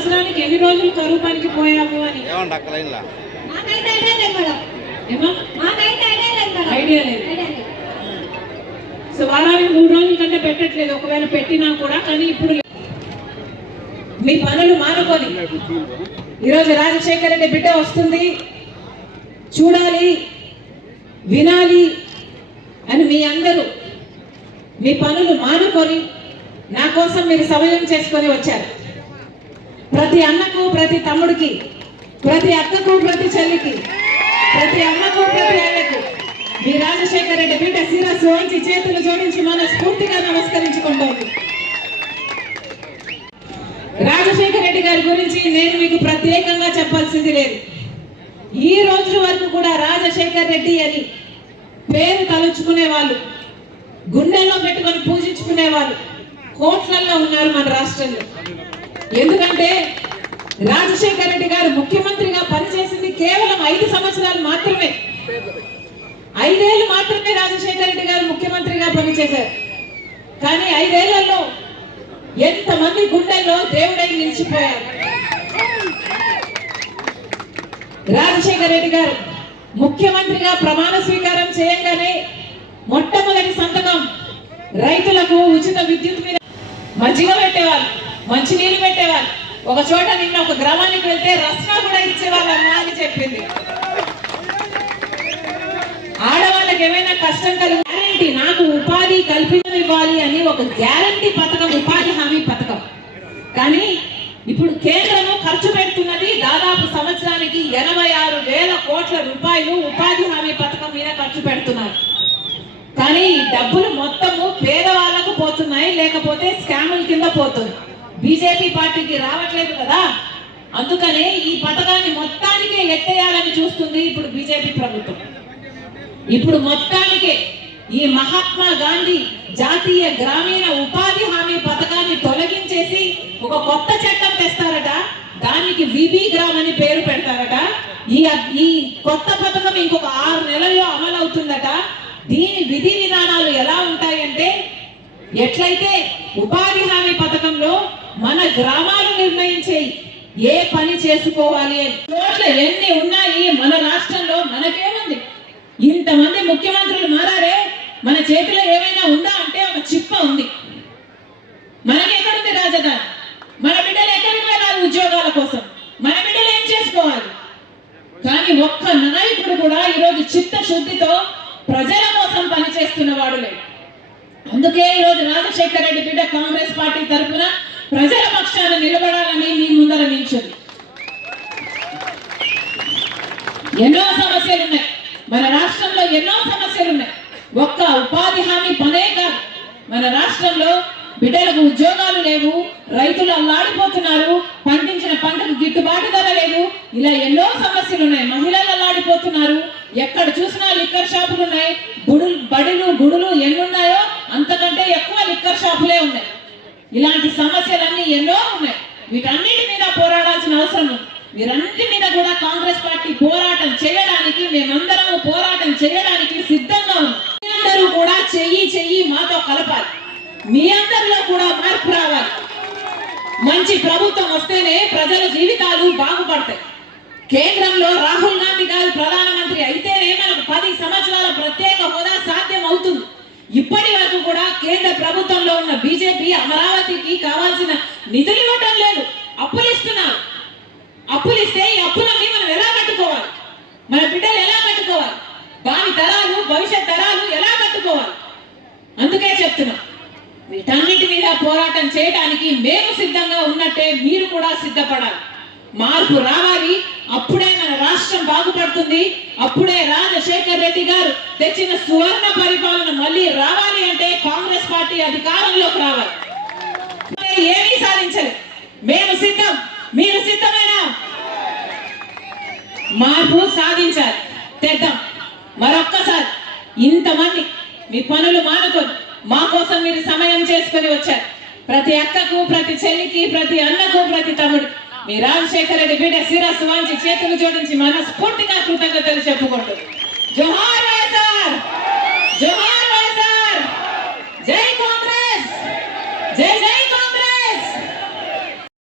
సంవత్సరానికి ఎన్ని రోజులు కరువు పనికి పోయాము అని ఐడియా లేదు. సో వారానికి 3 రోజుల కంటే పెట్టట్లేదు, ఒకవేళ పెట్టినా కూడా. కానీ ఇప్పుడు మీ పనులు మానుకొని ఈరోజు రాజశేఖర రెడ్డి బిడ్డ వస్తుంది, చూడాలి వినాలి అని మీ అందరూ మీ పనులు మానుకొని నా కోసం మీరు సమయం చేసుకొని వచ్చారు. ప్రతి అన్నకు, ప్రతి తమ్ముడికి, ప్రతి అక్కకు, ప్రతి చెల్లికి, ప్రతి అమ్మకు, ప్రతి అన్నకు మీ రాజశేఖర రెడ్డి బిడ్డ శిరస్సు వంచి చేతులు జోడించి మనస్ఫూర్తిగా నమస్కరించుకుంటోంది. రాజశేఖర రెడ్డి గారి గురించి నేను మీకు ప్రత్యేకంగా చెప్పాల్సింది లేదు. ఈ రోజు వరకు కూడా రాజశేఖర రెడ్డి అని పేరు తలుచుకునే వాళ్ళు, గుండెల్లో పెట్టుకొని పూజించుకునే వాళ్ళు కోట్లల్లో ఉన్నారు మన రాష్ట్రంలో. ఎందుకంటే రాజశేఖర రెడ్డి గారు ముఖ్యమంత్రిగా పనిచేసింది కేవలం 5 సంవత్సరాలు మాత్రమే. 5 ఏళ్ళు మాత్రమే రాజశేఖర రెడ్డి గారు ముఖ్యమంత్రిగా పనిచేశారు. కానీ 5 ఏళ్లలో ఎంతమంది గుండెల్లో దేవుడై నిలిచిపోయారు. రాజశేఖర రెడ్డి గారు ముఖ్యమంత్రిగా ప్రమాణ స్వీకారం చేయగానే మొట్టమొదటి సంతకం రైతులకు ఉచిత విద్యుత్ మీద మజ్జిగ పెట్టేవాళ్ళు, మంచినీళ్ళు పెట్టేవాళ్ళు. ఒక చోట నిన్న ఒక గ్రామానికి వెళ్తే రస్నా కూడా ఇచ్చేవాళ్ళమ్మా అని చెప్పింది. ఆడవాళ్ళకి ఏమైనా కష్టం కలిగి గ్యారంటీ నాకు ఉపాధి కల్పించాలి అని ఒక గ్యారంటీ పథకం, ఉపాధి హామీ పథకం. కానీ ఇప్పుడు కేంద్రము ఖర్చు పెడుతున్నది దాదాపు సంవత్సరానికి 86,000 కోట్ల రూపాయలు ఉపాధి హామీ పథకం మీద ఖర్చు పెడుతున్నారు. కానీ ఈ డబ్బులు మొత్తము పేదవాళ్లకు పోతున్నాయి, లేకపోతే స్కాముల కింద పోతుంది. బీజేపీ పార్టీకి రావట్లేదు కదా, అందుకనే ఈ పథకాన్ని మొత్తానికే ఎత్తేయాలని చూస్తుంది ఇప్పుడు బీజేపీ ప్రభుత్వం. ఇప్పుడు మొత్తానికే ఈ మహాత్మా గాంధీ జాతీయ గ్రామీణ ఉపాధి హామీ పథకాన్ని తొలగించేసి ఒక కొత్త చట్టం తెస్తారట, దానికి విబి గ్రామ్ అని పేరు పెడతారట. ఈ కొత్త పథకం ఇంకొక 6 నెలల్లో అమలు అవుతుందట. దీని విధి విధానాలు ఎలా ఉంటాయంటే, ఎట్లయితే ఉపాధి హామీ పథకంలో మన గ్రామాలు నిర్ణయించే ఏ పని చేసుకోవాలి అని చోట్ల ఎన్ని ఉన్నాయి మన రాష్ట్రంలో. మనకేముంది, ఇంతమంది ముఖ్యమంత్రులు మారారే, మన చేతిలో ఏమైనా ఉందా అంటే ఒక చిప్ప ఉంది. మనకి ఎక్కడుంది రాజధాని? మన బిడ్డలు ఎక్కడికి వెళ్ళాలి ఉద్యోగాల కోసం? మన బిడ్డలు ఏం చేసుకోవాలి? కానీ ఒక్క నాయకుడు కూడా ఈరోజు చిత్తశుద్ధితో ప్రజల కోసం పనిచేస్తున్న వాడు లేడు. అందుకే ఈరోజు రాజశేఖర రెడ్డి బిడ్డ కాంగ్రెస్ పార్టీ తరఫున ప్రజల పక్షాన నిలబడాలని మీ ముందర నిల్చుంది. ఎన్నో సమస్యలు ఉన్నాయి మన రాష్ట్రంలో, ఎన్నో సమస్యలు ఉన్నాయి. ఒక్క ఉపాధి హామీ పనే కాదు, మన రాష్ట్రంలో బిడ్డలకు ఉద్యోగాలు లేవు, రైతులు అల్లాడిపోతున్నారు, పండించిన పంటకు గిట్టుబాటు ధర లేదు. ఇలా ఎన్నో సమస్యలు ఉన్నాయి. మహిళలు అల్లాడిపోతున్నారు, ఎక్కడ చూసినా లిక్కర్ షాపులు ఉన్నాయి. బడులు గుడులు ఎన్నున్నాయో అంతకంటే ఎక్కువ లిక్కర్ షాపులే ఉన్నాయి. ఇలాంటి సమస్యలన్నీ ఎన్నో ఉన్నాయి. వీటన్నిటి మీద పోరాడాల్సిన అవసరం ఉంది. వీరన్నిటి మీద కూడా కాంగ్రెస్ పార్టీ పోరాటం చేయడానికి, మేమందరము పోరాటం చేయడానికి సిద్ధంగా ఉన్నాం. మీ అందరూ కూడా చెయ్యి మాతో కలపాలి. మీ అందరిలో కూడా మార్పు రావాలి. మంచి ప్రభుత్వం వస్తేనే ప్రజల జీవితాలు బాగుపడతాయి. కేంద్రంలో రాహుల్ గాంధీ గారు ప్రధానమంత్రి అయితేనే మనకు 10 సంవత్సరాల ప్రత్యేక హోదా సాధ్యం అవుతుంది. ఇప్పటి వరకు కూడా కేంద్ర ప్రభుత్వంలో ఉన్న బీజేపీ అమరావతికి కావాల్సిన నిధులు ఇవ్వటం లేదు, అప్పులు ఇస్తున్నారు. అప్పులు ఇస్తే ఈ అప్పులన్నీ మనం ఎలా కట్టుకోవాలి? మన బిడ్డలు ఎలా కట్టుకోవాలి? భావి తరాలు, భవిష్యత్ తరాలు ఎలా కట్టుకోవాలి? అందుకే చెప్తున్నాం, వీటన్నిటి మీద పోరాటం చేయడానికి మేము సిద్ధంగా ఉన్నట్టే మీరు కూడా సిద్ధపడాలి. మార్పు రావాలి. అప్పుడే మన రాష్ట్రం బాగుపడుతుంది. అప్పుడే రాజశేఖర్ రెడ్డి గారు తెచ్చిన సువర్ణ పరిపాలన మళ్ళీ రావాలి అంటే కాంగ్రెస్ పార్టీ అధికారంలోకి రావాలి. ఏమీ సాధించలేదు. మేము సిద్ధం, మీరు సిద్ధమేనా? మార్పు సాధించాలి, తెద్దాం. మరొక్కసారి ఇంతమంది మీ పనులు మానుకొని మా కోసం మీరు సమయం చేసుకొని వచ్చారు. ప్రతి అక్కకు, ప్రతి చెల్లికి, ప్రతి అన్నకు, ప్రతి తమ్ముడికి మీ రాజశేఖర రెడ్డి బిడ్డ శిరస్సు వంచి చేతులు జోడించి మనస్ఫూర్తిగా కృతజ్ఞతలు చెప్పుకుంటూ జోహార్ వైఎస్ఆర్, జోహార్.